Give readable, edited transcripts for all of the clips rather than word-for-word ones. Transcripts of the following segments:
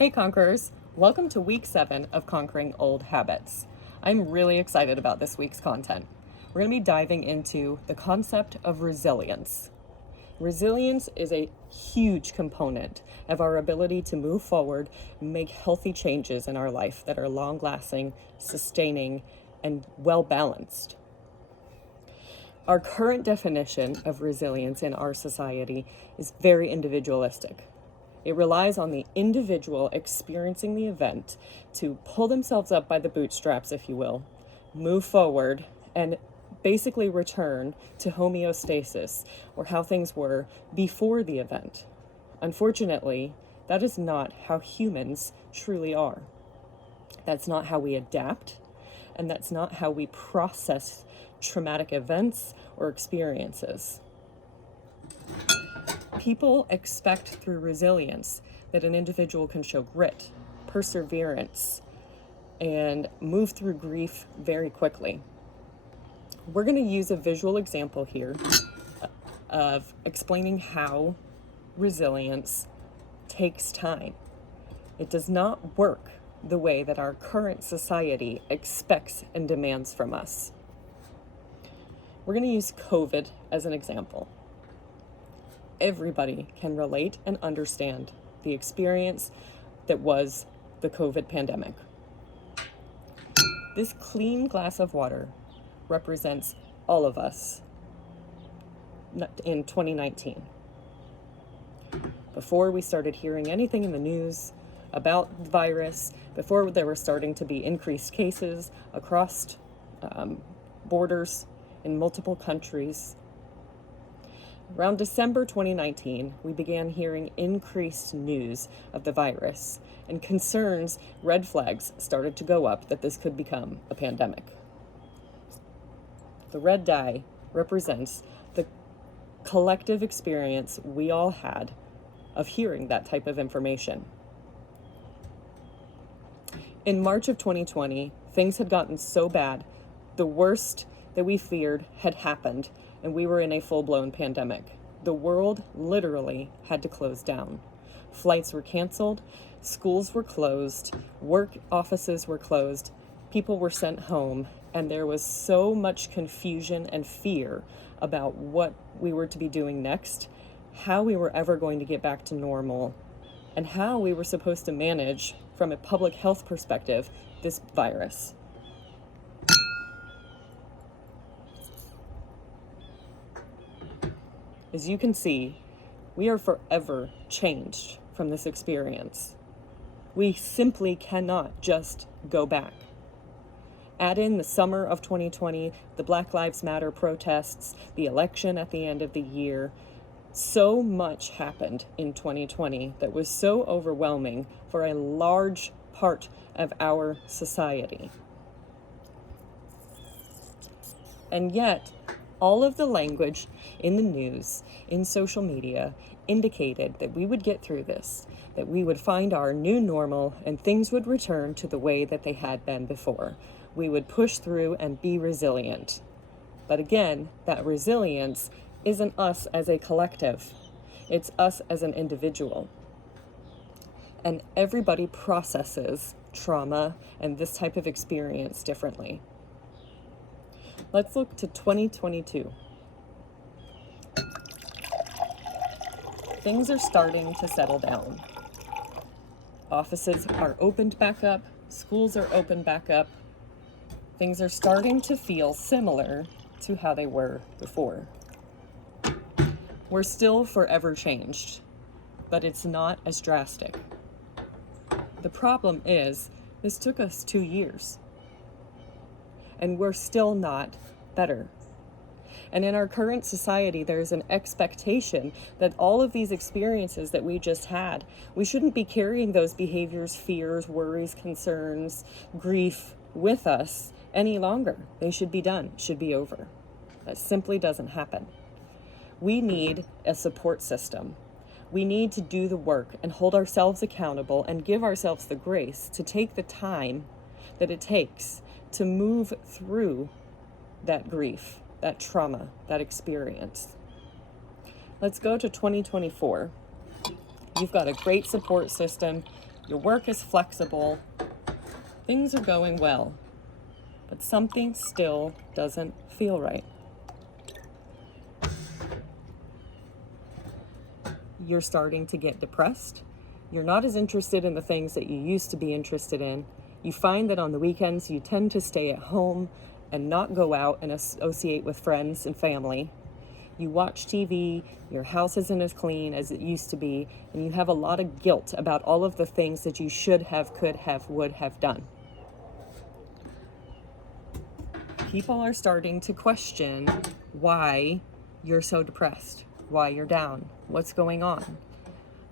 Hey Conquerors, welcome to week 7 of Conquering Old Habits. I'm really excited about this week's content. We're going to be diving into the concept of resilience. Resilience is a huge component of our ability to move forward and make healthy changes in our life that are long-lasting, sustaining, and well-balanced. Our current definition of resilience in our society is very individualistic. It relies on the individual experiencing the event to pull themselves up by the bootstraps, if you will, move forward, and basically return to homeostasis, or how things were before the event. Unfortunately, that is not how humans truly are. That's not how we adapt, and that's not how we process traumatic events or experiences. People expect through resilience that an individual can show grit, perseverance, and move through grief very quickly. We're going to use a visual example here of explaining how resilience takes time. It does not work the way that our current society expects and demands from us. We're going to use COVID as an example. Everybody can relate and understand the experience that was the COVID pandemic. This clean glass of water represents all of us in 2019. Before we started hearing anything in the news about the virus, before there were starting to be increased cases across borders in multiple countries, around December 2019, we began hearing increased news of the virus, and concerns, red flags started to go up that this could become a pandemic. The red dye represents the collective experience we all had of hearing that type of information. In March of 2020, things had gotten so bad, the worst that we feared had happened, and we were in a full-blown pandemic. The world literally had to close down. Flights were canceled, schools were closed, work offices were closed, people were sent home, and there was so much confusion and fear about what we were to be doing next, how we were ever going to get back to normal, and how we were supposed to manage, from a public health perspective, this virus. As you can see, we are forever changed from this experience. We simply cannot just go back. Add in the summer of 2020, the Black Lives Matter protests, the election at the end of the year. So much happened in 2020 that was so overwhelming for a large part of our society. And yet, all of the language in the news, in social media, indicated that we would get through this, that we would find our new normal and things would return to the way that they had been before. We would push through and be resilient. But again, that resilience isn't us as a collective. It's us as an individual. And everybody processes trauma and this type of experience differently. Let's look to 2022. Things are starting to settle down. Offices are opened back up. Schools are opened back up. Things are starting to feel similar to how they were before. We're still forever changed, but it's not as drastic. The problem is, this took us 2 years. And we're still not better. And in our current society, there's an expectation that all of these experiences that we just had, we shouldn't be carrying those behaviors, fears, worries, concerns, grief with us any longer. They should be done, should be over. That simply doesn't happen. We need a support system. We need to do the work and hold ourselves accountable and give ourselves the grace to take the time that it takes to move through that grief, that trauma, that experience. Let's go to 2024. You've got a great support system. Your work is flexible. Things are going well. But something still doesn't feel right. You're starting to get depressed. You're not as interested in the things that you used to be interested in. You find that on the weekends you tend to stay at home and not go out and associate with friends and family. You watch TV, your house isn't as clean as it used to be, and you have a lot of guilt about all of the things that you should have, could have, would have done. People are starting to question why you're so depressed, why you're down, what's going on.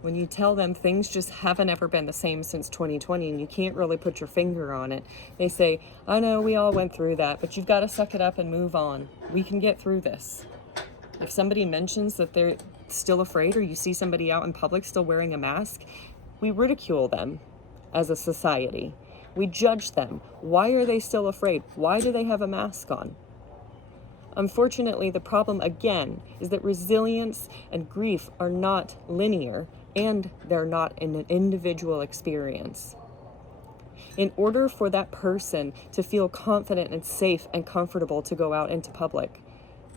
When you tell them things just haven't ever been the same since 2020 and you can't really put your finger on it, they say, I know we all went through that, but you've got to suck it up and move on. We can get through this. If somebody mentions that they're still afraid, or you see somebody out in public still wearing a mask, we ridicule them as a society. We judge them. Why are they still afraid? Why do they have a mask on? Unfortunately, the problem again is that resilience and grief are not linear, and they're not an individual experience. In order for that person to feel confident and safe and comfortable to go out into public,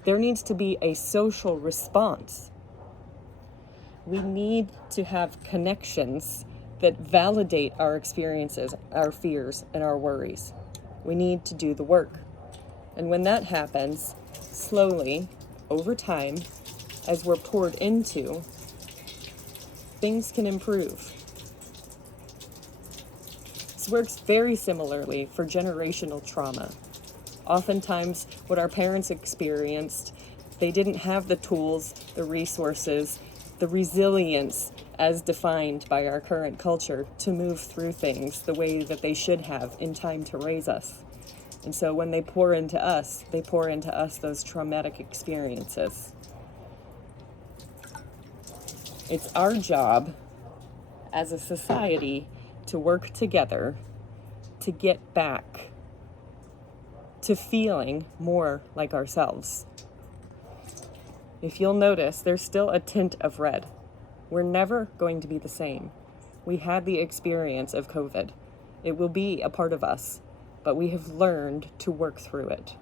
there needs to be a social response. We need to have connections that validate our experiences, our fears, and our worries. We need to do the work. And when that happens, slowly, over time, as we're poured into, things can improve. This works very similarly for generational trauma. Oftentimes, what our parents experienced, they didn't have the tools, the resources, the resilience as defined by our current culture to move through things the way that they should have in time to raise us. And so when they pour into us those traumatic experiences. It's our job as a society to work together to get back to feeling more like ourselves. If you'll notice, there's still a tint of red. We're never going to be the same. We had the experience of COVID. It will be a part of us, but we have learned to work through it.